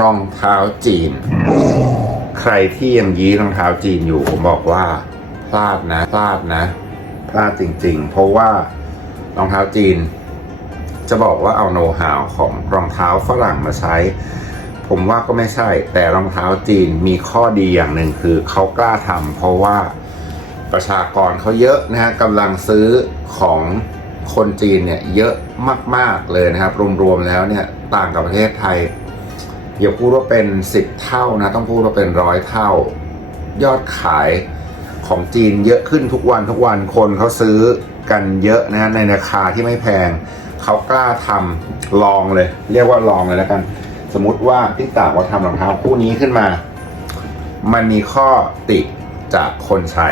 รองเท้าจีน ใครที่ยังยี้รองเท้าจีนอยู่ผมบอกว่าพลาดนะพลาดนะ พลาดจริง ๆ เพราะว่ารองเท้าจีน จะบอกว่าเอาโน้ตฮาวของรองเท้าฝรั่งมาใช้ ผมว่าก็ไม่ใช่ แต่รองเท้าจีนมีข้อดีอย่างหนึ่งคือเขากล้าทำเพราะว่าประชากรเขาเยอะนะฮะกำลังซื้อของคนจีนเนี่ยเยอะมาก ๆ เลยนะครับ รวม ๆ แล้วเนี่ย ต่างกับประเทศไทย อย่าพูดว่าเป็นสิบเท่านะ ต้องพูดว่าเป็นร้อยเท่า ยอดขายของจีนเยอะขึ้นทุกวันทุกวันคนเขาซื้อกันเยอะนะฮะในราคาที่ไม่แพง เขากล้าทำลองเลย เรียกว่าลองเลยแล้วกัน สมมุติว่าพี่ตางว่าทำรองเท้าคู่นี้ขึ้นมา มันมีข้อติจากคนใช้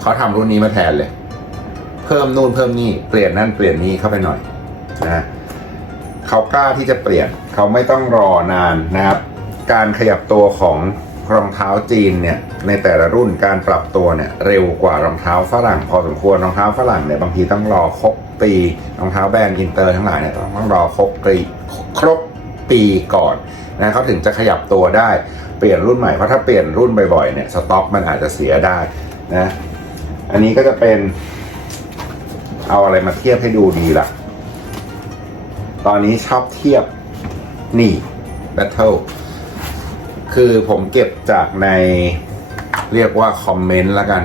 เขาทำรุ่นนี้มาแทนเลย เพิ่มนู่นเพิ่มนี่เปลี่ยนนั่นเปลี่ยนนี่เข้าไปหน่อยนะเขากล้าที่จะเปลี่ยน เขาไม่ต้องรอนานนะครับ การขยับตัวของรองเท้าจีนเนี่ยในแต่ละรุ่นการปรับตัวเนี่ยเร็วกว่ารองเท้าฝรั่งพอสมควรรองเท้าฝรั่งเนี่ยบางทีต้องรอครบปีรองเท้าแบรนด์อินเตอร์ทั้งหลายเนี่ยต้องรอครบปีครบปีก่อนนะเขาถึงจะขยับตัวได้เปลี่ยนรุ่นใหม่เพราะถ้าเปลี่ยนรุ่นบ่อยๆเนี่ยสต็อกมันอาจจะเสียได้นะอันนี้ก็จะเป็น เอาอะไรมาเทียบให้ดูดีล่ะ ตอนนี้ชอบเทียบ นี่ Battle คือผมเก็บจากในเรียกว่าคอมเมนต์ละกัน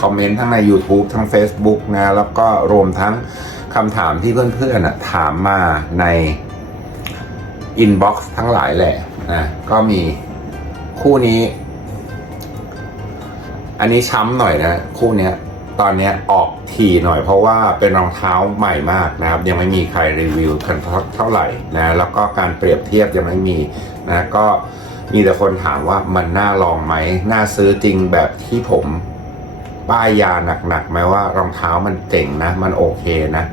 คอมเมนต์ทั้งใน YouTube ทั้ง Facebook นะ แล้วก็รวมทั้งคำถามที่เพื่อนๆถามมาใน Inbox ทั้งหลายแหละนะก็มีคู่นี้ อันนี้ช้ำหน่อยนะ คู่เนี้ย ตอนนี้ออกทีหน่อยเพราะว่าเป็นรองเท้าใหม่มากนะครับ ยังไม่มีใครรีวิวกันเท่าไหร่นะแล้วก็การเปรียบเทียบยังไม่มีนะก็มีแต่คนถามว่ามันน่าลองไหมน่าซื้อจริงแบบที่ผมป้ายยาหนักๆไหมว่ารองเท้ามันเจ๋งนะ มันโอเคนะ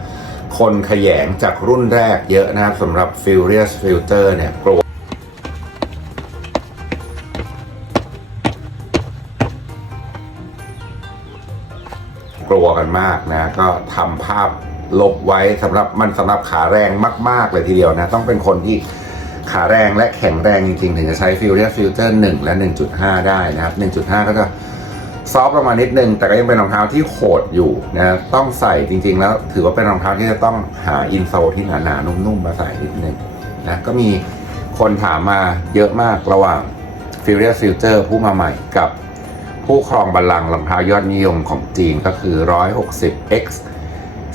คนขยงจากรุ่นแรกเยอะนะครับสำหรับ Furious Filter เนี่ยกลัว กลัวกันมากนะก็ทำภาพลบไว้สำหรับมันสำหรับขาแรงมาก ๆ เลยทีเดียวนะ ต้องเป็นคนที่ขาแรงและแข็งแรงจริง ๆ ถึงจะใช้ Furious Filter 1และ 1.5 ได้นะครับ 1.5 ก็จะซอฟต์ลงมานิดนึง แต่ก็ยังเป็นรองเท้าที่โหดอยู่นะต้องใส่จริง ๆ แล้ว ถือว่าเป็นรองเท้าที่จะต้องหาอินโซลที่หนาๆนุ่มๆมาใส่นิดนึงนะก็มีคนถามมาเยอะมากระหว่าง Furious Filter ผู้มาใหม่กับ ผู้ครองบัลลังก์รองเท้ายอดนิยมของจีนก็คือ 160 x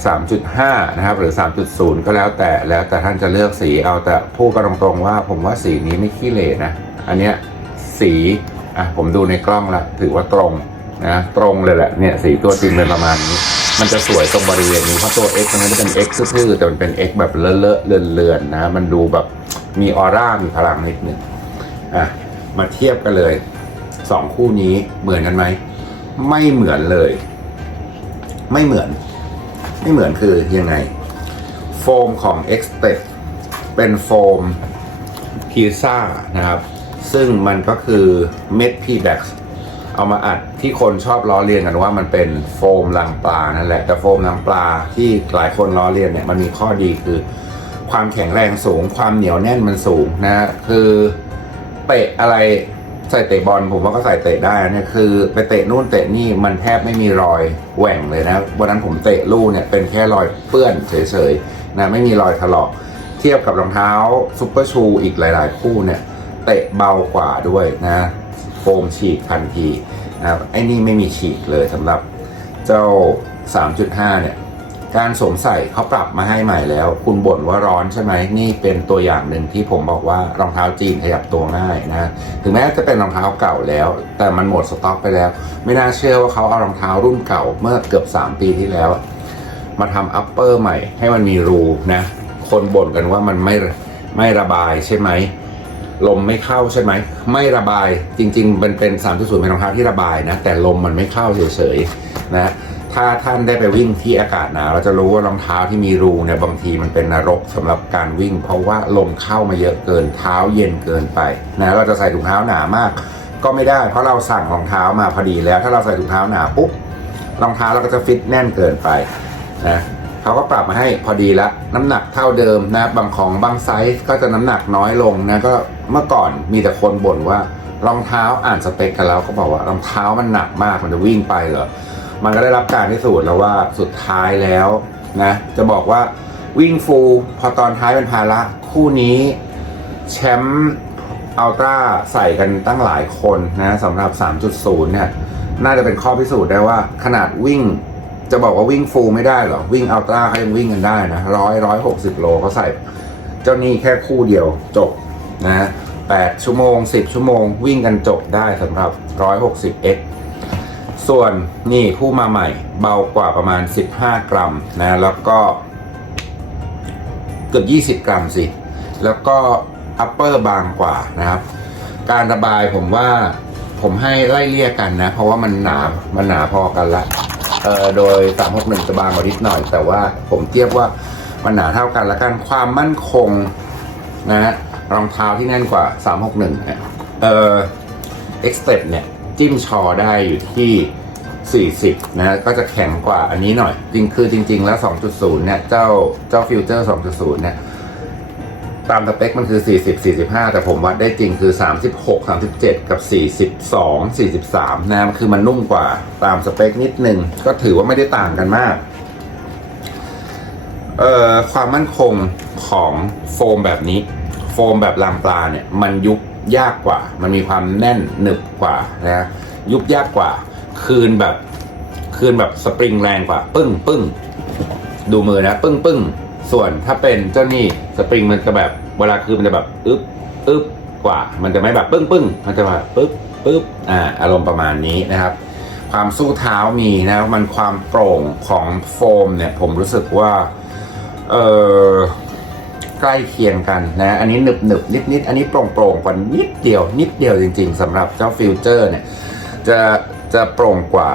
3.5 นะครับ หรือ 3.0 ก็แล้วแต่แล้วแต่ท่านจะเลือกสีเอาแต่พูดกันตรงๆว่า ผมว่าสีนี้ไม่ขี้เหร่นะ อันเนี้ยสีอะผมดูในกล้องละถือว่าตรงนะตรงเลยแหละเนี่ยสีตัวจริงเป็นประมาณนี้ มันจะสวยตรงบริเวณนี้เพราะตัว X มันไม่ได้เป็น X ซื่อๆแต่มันเป็น X แบบเลอะๆเลือนๆนะ มันดูแบบมีออร่ามีพลังนิดนึงอะมาเทียบกันเลย สองคู่นี้เหมือนกันไหม ไม่เหมือนเลย ไม่เหมือน ไม่เหมือนคือยังไง โฟมของ e x p e s s เป็นโฟมพีซ่านะครับ ซึ่งมันก็คือเม็ดพีแบ็กเอามาอัดที่คนชอบล้อเลียนกันว่ามันเป็นโฟมลังปลานั่นแหละ แต่โฟมลังปลาที่หลายคนล้อเลียนเนี่ยมันมีข้อดีคือ ความแข็งแรงสูง ความเหนียวแน่นมันสูงนะ คือเตะอะไร ใส่เตะบอลผมว่าก็ใส่เตะได้นะเนี่ยคือไปเตะนู่นเตะนี่มันแทบไม่มีรอยแหว่งเลยนะวันนั้นผมเตะลู่เนี่ยเป็นแค่รอยเปื้อนเฉยๆนะไม่มีรอยถลอก เทียบกับรองเท้าซุปเปอร์ชูอีกหลาย ๆ คู่เนี่ยเตะเบากว่าด้วยนะโฟมฉีกทันทีนะไอ้นี่ไม่มีฉีกเลยสำหรับเจ้า 3.5 เนี่ย การสวมใส่เขาปรับมาให้ใหม่แล้ว คุณบ่นว่าร้อนใช่ไหมนี่เป็นตัวอย่างหนึ่งที่ผมบอกว่ารองเท้าจีนขยับตัวง่ายนะถึงแม้จะเป็นรองเท้าเก่าแล้ว แต่มันหมดสต็อกไปแล้ว ไม่น่าเชื่อว่าเขาเอารองเท้ารุ่นเก่าเมื่อเกือบ 3 ปีที่แล้ว มาทำอัปเปอร์ใหม่ ให้มันมีรูนะ คนบ่นกันว่ามันไม่ไม่ระบายใช่ไหมลมไม่เข้าใช่ไหมไม่ระบายจริง ๆ มันเป็น3.0เป็นรองเท้าที่ระบายนะแต่ลมมันไม่เข้าเฉยๆนะ ถ้าท่านได้ไปวิ่งที่อากาศหนาวเราจะรู้ว่ารองเท้าที่มีรูเนี่ยบางทีมันเป็นนรกสำหรับการวิ่ง เพราะว่าลมเข้ามาเยอะเกินเท้าเย็นเกินไปนะเราจะใส่ถุงเท้าหนามาก ก็ไม่ได้ เพราะเราสั่งรองเท้ามาพอดีแล้ว ถ้าเราใส่ถุงเท้าหนาปุ๊บรองเท้าเราก็จะฟิตแน่นเกินไปนะเขาก็ปรับมาให้พอดีละน้ำหนักเท่าเดิมนะบางของบางไซส์ก็จะน้ำหนักน้อยลงนะก็เมื่อก่อนมีแต่คนบ่นว่ารองเท้าอ่านสเปคกันแล้วก็บอกว่ารองเท้ามันหนักมากมันจะวิ่งไปเหรอ มันก็ได้รับการพิสูจน์แล้วว่าสุดท้ายแล้วนะจะบอกว่าวิ่งฟูลพอตอนท้ายเป็นภาระคู่นี้แชมป์อัลตร้าใส่กันตั้งหลายคนนะสำหรับ 3.0 เนี่ย น่าจะเป็นข้อพิสูจน์ได้ว่าขนาดวิ่ง จะบอกว่าวิ่งฟูลไม่ได้หรอ วิ่งอัลตร้าเขายังวิ่งกันได้นะร้อยร้อยหกสิบโลเขาใส่ เจ้านี่แค่คู่เดียวจบนะแปดชั่วโมงสิบชั่วโมง วิ่งกันจบได้สำหรับร้อยหกสิบ x ส่วนนี่คู่มาใหม่เบากว่าประมาณ 15 กรัมนะแล้วก็เกือบ20 กรัมสิ แล้วก็อัปเปอร์บางกว่านะครับ การระบายผมว่าผมให้ไล่เลี่ยกันนะ เพราะว่ามันหนา มันหนาพอกันละเออโดย 361จะบางกว่านิดหน่อย แต่ว่าผมเทียบว่ามันหนาเท่ากันละกันความมั่นคงนะฮะรองเท้าที่แน่นกว่า 361เนี่ยเออเอ็กซ์เเนี่ย จิ้มชอได้อยู่ที่ 40นะก็จะแข็งกว่าอันนี้หน่อย จริงคือจริง ๆ แล้ว 2.0 เนี่ย เจ้าเจ้าฟิวเจอร์ 2.0 เนี่ย ตามสเปคมันคือ 40 45 แต่ผมวัดได้จริงคือ 36 37 กับ 42 43 นะมันคือมันนุ่มกว่าตามสเปคนิดนึง ก็ถือว่าไม่ได้ต่างกันมากเอ่อความมั่นคงของโฟมแบบนี้ โฟมแบบลามปลาเนี่ย มันยุบ ยากกว่า มันมีความแน่นหนึบกว่านะยุบยากกว่า คืนแบบ คืนแบบสปริงแรงกว่า ปึ้งปึ้งดูมือนะ ปึ้งปึ้งส่วนถ้าเป็นเจ้านี่สปริงมันจะแบบเวลาคือมันจะแบบอึ๊บอึ๊บกว่า มันจะไม่แบบปึ้งปึ้งมันจะแบบปึ๊บปึ๊บอ่าอารมณ์ประมาณนี้นะครับความสู้เท้ามีนะ มันความโปร่งของโฟมเนี่ย ผมรู้สึกว่า เออ ใกล้เคียงกันนะ อันนี้หนึบหนึบนิดนิดอันนี้โปร่งโปร่งกว่านิดเดียว นิดเดียวจริง ๆสำหรับเจ้าฟิวเจอร์เนี่ยจะจะโปร่งกว่า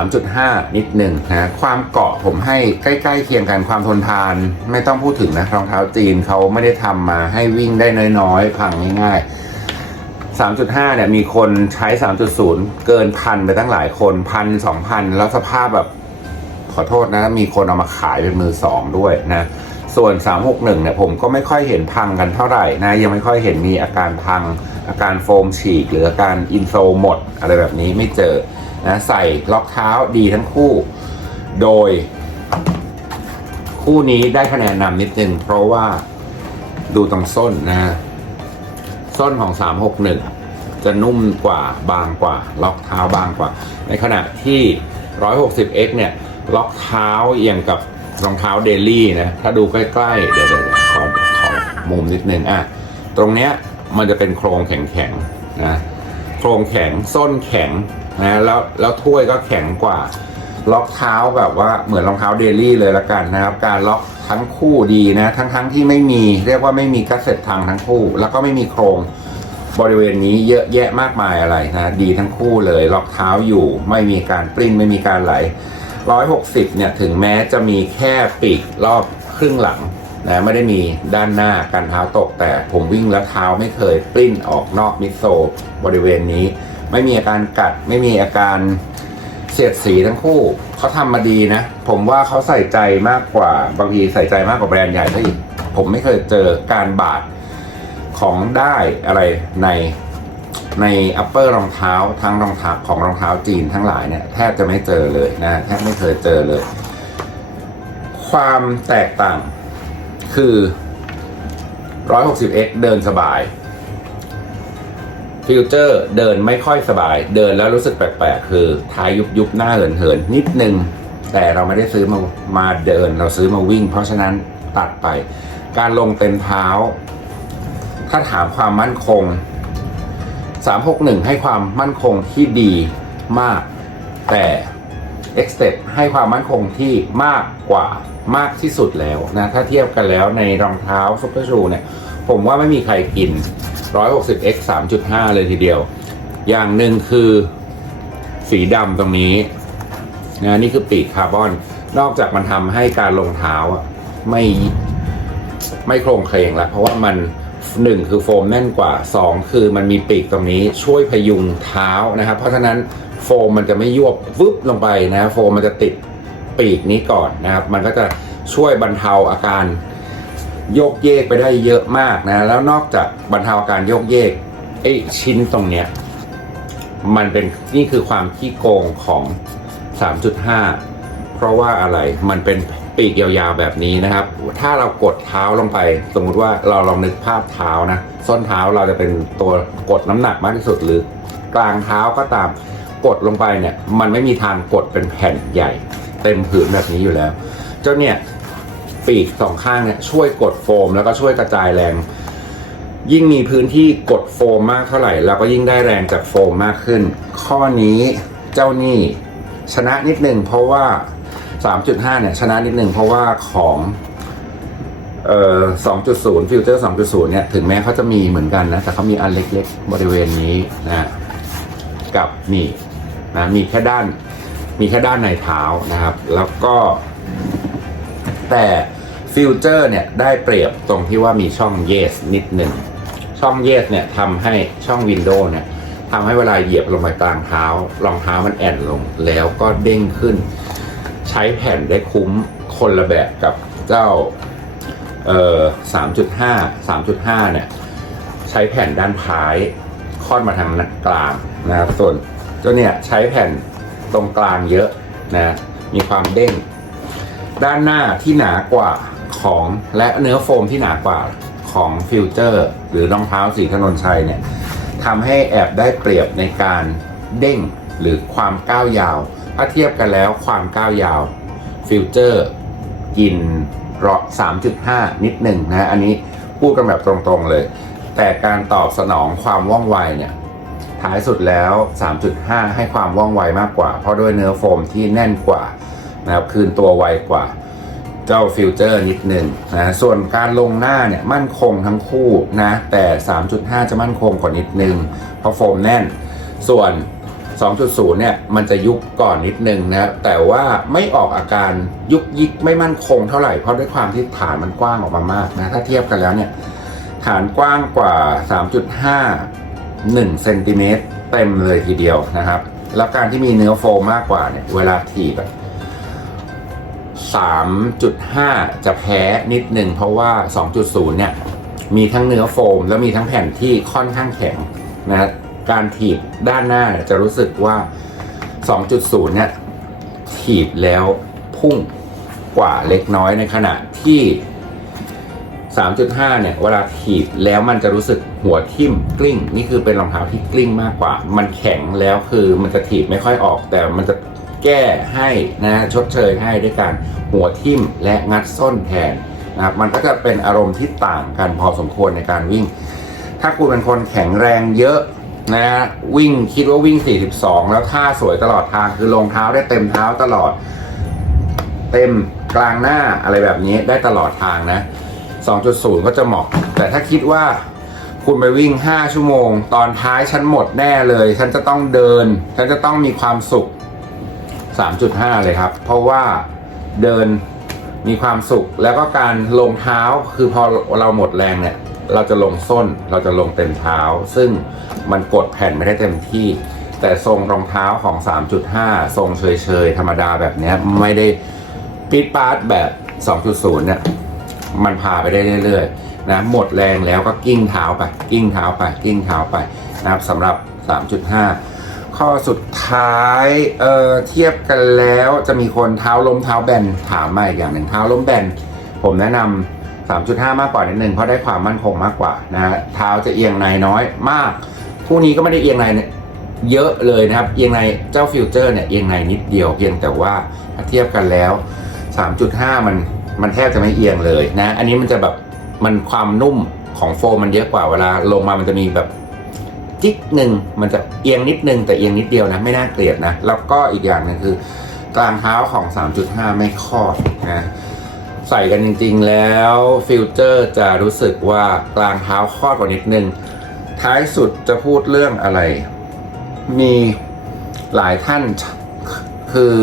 3.5 นิดหนึ่งนะความเกาะผมให้ใกล้ๆเคียงกันความทนทานไม่ต้องพูดถึงนะรองเท้าจีนเขาไม่ได้ทำมาให้วิ่งได้น้อยๆ พังง่ายๆ 3.5 เนี่ยมีคนใช้ 3.0 เกินพันไปตั้งหลายคนพันสองพันแล้วสภาพแบบขอโทษนะ มีคนเอามาขายเป็นมือสองด้วยนะ ส่วน 361เนี่ยผมก็ไม่ค่อยเห็นพังกันเท่าไหร่นะยังไม่ค่อยเห็นมีอาการพัง อาการโฟมฉีก หรืออาการอินโซหมด อะไรแบบนี้ไม่เจอนะใส่ล็อกเท้าดีทั้งคู่ โดย คู่นี้ได้คะแนนนำนิดนึง เพราะว่าดูตรงส้นนะส้นของ 361 จะนุ่มกว่าบางกว่า ล็อกเท้าบางกว่า ในขณะที่ 160x เนี่ย ล็อกเท้าอย่างกับ รองเท้าเดลี่นะ ถ้าดูใกล้ๆ เดี๋ยวเดี๋ยวขอขอมุมนิดนึงอะ ตรงเนี้ยมันจะเป็นโครงแข็งๆนะ โครงแข็ง ส้นแข็งนะ แล้วแล้วถ้วยก็แข็งกว่า ล็อกเท้าแบบว่าเหมือนรองเท้าเดลี่เลยละกันนะครับ การล็อกทั้งคู่ดีนะ ทั้งทั้งที่ไม่มี เรียกว่าไม่มีกัสเซ็ตทางทั้งคู่ แล้วก็ไม่มีโครงบริเวณนี้เยอะแยะมากมายอะไรนะ ดีทั้งคู่เลย ล็อกเท้าอยู่ ไม่มีการปริ้นไม่มีการไหล 160 เนี่ย ถึงแม้จะมีแค่ปีกรอบครึ่งหลังนะไม่ได้มีด้านหน้ากันเท้าตก แต่ผมวิ่งแล้วเท้าไม่เคยปลิ้นออกนอกมิดโซบริเวณนี้ ไม่มีอาการกัดไม่มีอาการเสียดสีทั้งคู่เขาทำมาดีนะ ผมว่าเขาใส่ใจมากกว่าบางทีใส่ใจมากกว่าแบรนด์ใหญ่ซะอีกผมไม่เคยเจอการบาดของได้อะไรใน ในอัปเปอร์รองเท้าทั้งรองเท้าของรองเท้าจีนทั้งหลายเนี่ยแทบจะไม่เจอเลยนะแทบไม่เคยเจอเลย ความแตกต่างคือ 160x เดินสบายฟิวเจอร์เดินไม่ค่อยสบาย เดินแล้วรู้สึกแปลกๆ คือท้ายยุบยุบๆหน้าเหินเหินๆนิดนึง แต่เราไม่ได้ซื้อมามาเดินเราซื้อมาวิ่ง เพราะฉะนั้นตัดไป การลงเต็มเท้า ถ้าถามความมั่นคง 361 ให้ความมั่นคงที่ดีมาก แต่ x t e p ให้ความมั่นคงที่มากกว่ามากที่สุดแล้วนะ ถ้าเทียบกันแล้วในรองเท้าซุปเปอร์ชูเนี่ย ผมว่าไม่มีใครกิน 160x 3.5 เลยทีเดียว อย่างหนึ่งคือสีดำตรงนี้นะนี่คือปีกคาร์บอน นอกจากมันทำให้การลงเท้าไม่ไม่โครงเคลงแล้ว เพราะว่ามัน หนึ่งคือโฟมแน่นกว่าสองคือมันมีปีกตรงนี้ช่วยพยุงเท้านะครับ เพราะฉะนั้นโฟมมันจะไม่ยวบวึบลงไปนะ โฟมมันจะติดปีกนี้ก่อนนะครับ มันก็จะช่วยบรรเทาอาการโยกเยกไปได้เยอะมากนะ แล้วนอกจากบรรเทาอาการโยกเยกไอ้ชิ้นตรงเนี้ยมันเป็นนี่คือความขี้โกงของ 3.5 เพราะว่าอะไรมันเป็น ปีกยาวๆแบบนี้นะครับ ถ้าเรากดเท้าลงไป สมมุติว่าเราลองนึกภาพเท้านะ ส้นเท้าเราจะเป็นตัวกดน้ำหนักมากที่สุดหรือกลางเท้าก็ตามกดลงไปเนี่ย มันไม่มีทางกดเป็นแผ่นใหญ่ เต็มผืนแบบนี้อยู่แล้วเจ้าเนี่ยปีกสองข้างเนี่ยช่วยกดโฟม แล้วก็ช่วยกระจายแรง ยิ่งมีพื้นที่กดโฟมมากเท่าไหร่เราก็ยิ่งได้แรงจากโฟมมากขึ้น ข้อนี้เจ้านี่ชนะนิดนึงเพราะว่า 3.5 เนี่ยชนะนิดนึงเพราะว่าของเอ่อ2.0 ฟิลเตอร์ 2.0 เนี่ย ถึงแม้เขาจะมีเหมือนกันนะ แต่เขามีอันเล็กๆ บริเวณนี้นะ กับนี่นะ มีแค่ด้าน มีแค่ด้านในเท้านะครับ แล้วก็ แต่ฟิลเจอร์เนี่ย ได้เปรียบตรงที่ว่ามีช่อง yes นิดหนึ่ง ช่อง yes เนี่ยทำให้ช่อง Windows เนี่ยทำให้เวลาเหยียบลงไปกลางเท้า รองเท้ามันแอนลง แล้วก็เด้งขึ้น ใช้แผ่นได้คุ้มคนละแบบกับเจ้าเอ่อ3.5 3.5เนี่ย ใช้แผ่นด้านท้ายค่อนมาทางกลางนะครับส่วนเจ้าเนี่ยใช้แผ่นตรงกลางเยอะนะมีความเด้ง ด้านหน้าที่หนากว่าของและเนื้อโฟมที่หนากว่าของฟิวเจอร์ หรือรองเท้าสีถนนชัยเนี่ยทำให้แอบได้เปรียบในการเด้งหรือความก้าวยาว ถ้าเทียบกันแล้วความก้าวยาวฟิวเจอร์กินรอ3.5นิดหนึ่งนะอันนี้พูดกันแบบตรงๆเลย แต่การตอบสนองความว่องไวเนี่ยท้ายสุดแล้ว 3.5 ให้ความว่องไวมากกว่า เพราะด้วยเนื้อโฟมที่แน่นกว่านะครับคืนตัวไวกว่า เจ้าฟิลเจอร์นิดหนึ่งนะส่วนการลงหน้าเนี่ยมั่นคงทั้งคู่นะแต่ 3.5 จะมั่นคงกว่านิดนึง เพราะโฟมแน่น ส่วน 2.0 เนี่ยมันจะยุบก่อนนิดนึงนะแต่ว่าไม่ออกอาการยุบยิกไม่มั่นคงเท่าไหร่เพราะด้วยความที่ฐานมันกว้างออกมามากนะถ้าเทียบกันแล้วเนี่ยฐานกว้างกว่า 3.5 1เซนติเมตรเต็มเลยทีเดียวนะครับ แล้วการที่มีเนื้อโฟมมากกว่าเนี่ยเวลาถีบอะ3.5 จะแพ้นิดหนึ่งเพราะว่า 2.0 เนี่ย มีทั้งเนื้อโฟม แล้วมีทั้งแผ่นที่ค่อนข้างแข็งนะ การถีบด้านหน้าจะรู้สึกว่า 2.0 เนี่ยถีบแล้วพุ่งกว่าเล็กน้อยในขณะที่ 3.5 เนี่ย เวลาถีบแล้วมันจะรู้สึกหัวทิ่มกลิ้ง นี่คือเป็นรองเท้าที่กลิ้งมากกว่า มันแข็งแล้วคือมันจะถีบไม่ค่อยออก แต่มันจะแก้ให้นะชดเชยให้ด้วยการหัวทิ่มและงัดส้นแทนนะครับมันก็จะเป็นอารมณ์ที่ต่างกันพอสมควรในการวิ่ง ถ้าคุณเป็นคนแข็งแรงเยอะ นะฮะวิ่งคิดว่าวิ่ง 42 แล้วท่าสวยตลอดทางคือลงเท้าได้เต็มเท้าตลอด เต็มกลางหน้าอะไรแบบนี้ได้ตลอดทางนะ 2.0 ก็จะเหมาะ แต่ถ้าคิดว่าคุณไปวิ่ง 5 ชั่วโมง ตอนท้ายฉันหมดแน่เลย ฉันจะต้องเดิน ฉันจะต้องมีความสุข 3.5 เลยครับ เพราะว่าเดินมีความสุขแล้วก็การลงเท้าคือพอเราหมดแรงเนี่ย เราจะลงส้นเราจะลงเต็มเท้า ซึ่งมันกดแผ่นไม่ได้เต็มที่ แต่ทรงรองเท้าของ 3.5 ทรงเฉยๆ ธรรมดาแบบนี้ไม่ได้ปีดปาร์ตแบบ 2.0 เนี่ย มันพาไปได้เรื่อยๆนะหมดแรงแล้วก็กิ้งเท้าไป กิ้งเท้าไป กิ้งเท้าไปนะครับสำหรับ 3.5 ข้อสุดท้ายเอ่อเทียบกันแล้วจะมีคนเท้าล้มเท้าแบนถามมาอีกอย่างหนึ่งเท้าล้มแบนผมแนะนำ 3.5 มากกว่านิดนึงเพราะได้ความมั่นคงมากกว่านะฮะเท้าจะเอียงในน้อยมาก คู่นี้ก็ไม่ได้เอียงในเยอะเลยนะครับ เอียงในเจ้าฟิวเจอร์เนี่ยเอียงในนิดเดียวเพียงแต่ว่าเทียบกันแล้ว 3.5 มันมันแทบจะไม่เอียงเลยนะ อันนี้มันจะแบบมันความนุ่มของโฟมมันเยอะกว่าเวลาลงมามันจะมีแบบจิ๊กหนึ่งมันจะเอียงนิดนึงแต่เอียงนิดเดียวนะไม่น่าเกลียดนะ แล้วก็อีกอย่างหนึงคือกลางเท้าของ 3.5 ไม่คอดนะ ใส่กันจริง ๆ แล้วฟิลเจอร์จะรู้สึกว่ากลางเท้าคอดกว่านิดนึง ท้ายสุดจะพูดเรื่องอะไร มีหลายท่านคือ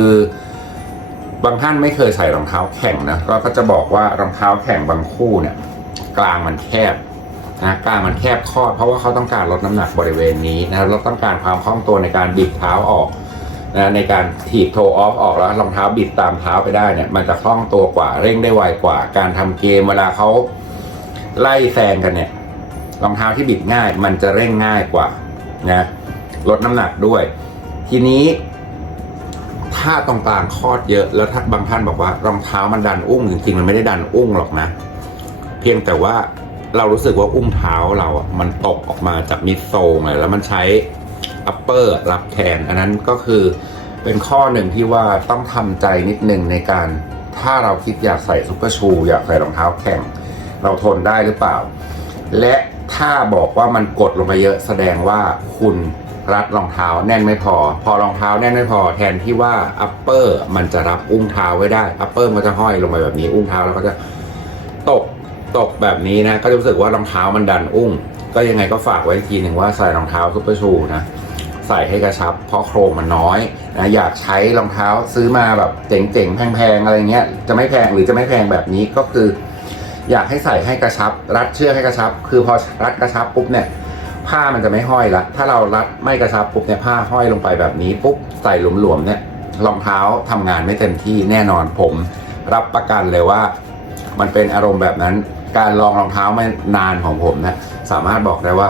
บางท่านไม่เคยใส่รองเท้าแข่งนะก็ก็จะบอกว่ารองเท้าแข่งบางคู่เนี่ยกลางมันแคบนะกลางมันแคบคอดเพราะว่าเขาต้องการลดน้ำหนักบริเวณนี้นะเราต้องการความคล่องตัวในการบิดเท้าออก นะในการถีบโทออฟออกแล้วรองเท้าบิดตามเท้าไปได้เนี่ย มันจะคล่องตัวกว่าเร่งได้ไวกว่า การทำเกมเวลาเขาไล่แซงกันเนี่ยรองเท้าที่บิดง่าย มันจะเร่งง่ายกว่านะลดน้ำหนักด้วย ทีนี้ ถ้าตรงกลางคอดเยอะแล้วถ้าบางท่านบอกว่ารองเท้ามันดันอุ้งจริงๆมันไม่ได้ดันอุ้งหรอกนะ เพียงแต่ว่าเรารู้สึกว่าอุ้งเท้าเราอะมันตกออกมาจากมิดโซลไงแล้วมันใช้ อัปเปอร์รับแทน อันนั้นก็คือเป็นข้อหนึ่งที่ว่าต้องทำใจนิดหนึ่งในการถ้าเราคิดอยากใส่ซุปเปอร์ชู อยากใส่รองเท้าแข่ง เราทนได้หรือเปล่า และถ้าบอกว่ามันกดลงไปเยอะแสดงว่าคุณรัดรองเท้าแน่นไม่พอ พอรองเท้าแน่นไม่พอแทนที่ว่าอัปเปอร์มันจะรับอุ้งเท้าไว้ได้อัปเปอร์มันก็จะห้อยลงไปแบบนี้อุ้งเท้าแล้วก็จะตกตกแบบนี้นะก็จะรู้สึกว่ารองเท้ามันดันอุ้ง ก็ยังไงก็ฝากไว้ทีหนึ่งว่าใส่รองเท้าซุปเปอร์ชูนะ ใส่ให้กระชับ เพราะโครงมันน้อยนะอยากใช้รองเท้าซื้อมาแบบเจ๋งๆ แพงๆ อะไรเงี้ย จะไม่แพงหรือจะไม่แพงแบบนี้ก็คือ อยากให้ใส่ให้กระชับ รัดเชือกให้กระชับ คือพอรัดกระชับปุ๊บเนี่ยผ้ามันจะไม่ห้อยละ ถ้าเรารัดไม่กระชับปุ๊บเนี่ยผ้าห้อยลงไปแบบนี้ปุ๊บใส่หลวมๆเนี่ยรองเท้าทำงานไม่เต็มที่แน่นอนผม รับประกันเลยว่า มันเป็นอารมณ์แบบนั้น การลองรองเท้าม่นานของผมนะสามารถบอกได้ว่า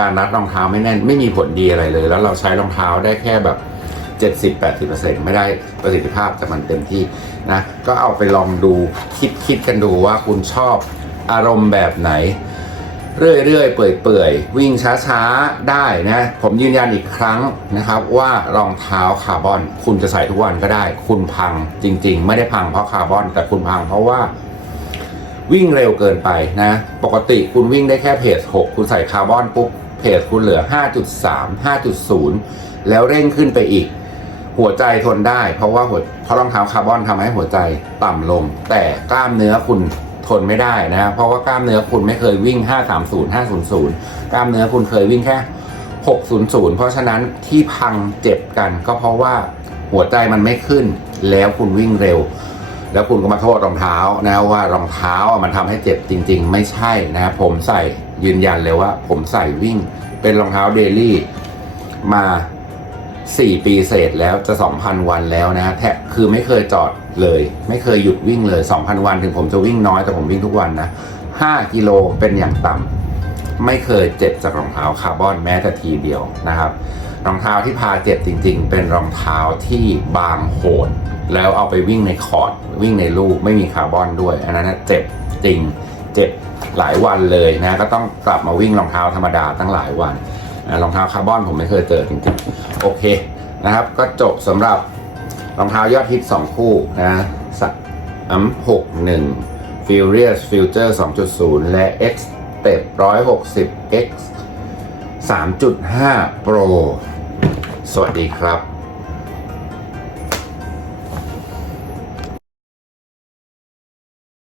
การรัดรองเท้าไม่แน่น ไม่มีผลดีอะไรเลย แล้วเราใช้รองเท้าได้แค่แบบ 70-80%ไม่ได้ประสิทธิภาพจากมันเต็มที่นะก็เอาไปลองดูคิดคิดกันดูว่าคุณชอบอารมณ์แบบไหน เรื่อยๆ เปื่อยๆ วิ่งช้าๆ ได้นะ ผมยืนยันอีกครั้งนะครับว่ารองเท้าคาร์บอน คุณจะใส่ทุกวันก็ได้ คุณพังจริง ๆ ไม่ได้พังเพราะคาร์บอน แต่คุณพังเพราะว่าวิ่งเร็วเกินไปนะ ปกติคุณวิ่งได้แค่เพจ6คุณใส่คาร์บอนปุ๊บ เพจคุณเหลือ 5.3 5.0 แล้วเร่งขึ้นไปอีก หัวใจทนได้ เพราะว่าหัวเพราะรองเท้าคาร์บอนทำให้หัวใจต่ำลง แต่กล้ามเนื้อคุณทนไม่ได้นะเพราะว่ากล้ามเนื้อคุณไม่เคยวิ่ง 530 500 กล้ามเนื้อคุณเคยวิ่งแค่ 600 เพราะฉะนั้นที่พังเจ็บกันก็เพราะว่าหัวใจมันไม่ขึ้น แล้วคุณวิ่งเร็ว แล้วคุณก็มาโทษรองเท้านะว่ารองเท้ามันทำให้เจ็บจริง ๆ ไม่ใช่นะผมใส่ ยืนยันเลยว่า ผมใส่วิ่งเป็นรองเท้าเดลี่มา 4 ปีเศษแล้วจะ 2,000 วันแล้วนะแทบคือไม่เคยจอดเลย ไม่เคยหยุดวิ่งเลย 2,000 วันถึงผมจะวิ่งน้อยแต่ผมวิ่งทุกวันนะ 5 กิโลเป็นอย่างต่ำไม่เคยเจ็บจากรองเท้าคาร์บอนแม้แต่ทีเดียวนะครับ รองเท้าที่พาเจ็บจริง ๆ เป็นรองเท้าที่บางโหดแล้วเอาไปวิ่งในคอร์ดวิ่งในลูกไม่มีคาร์บอนด้วย อันนั้นเจ็บจริง เจ็บหลายวันเลยนะก็ต้องกลับมาวิ่งรองเท้าธรรมดาตั้งหลายวันรองเท้าคาร์บอนผมไม่เคยเจอจริงๆโอเคนะครับ ก็จบสำหรับรองเท้ายอดฮิต 2 คู่นะสักอัมหกหนึ่ง Furious Future 2.0 และ X Step 160 X 3.5 Pro สวัสดีครับ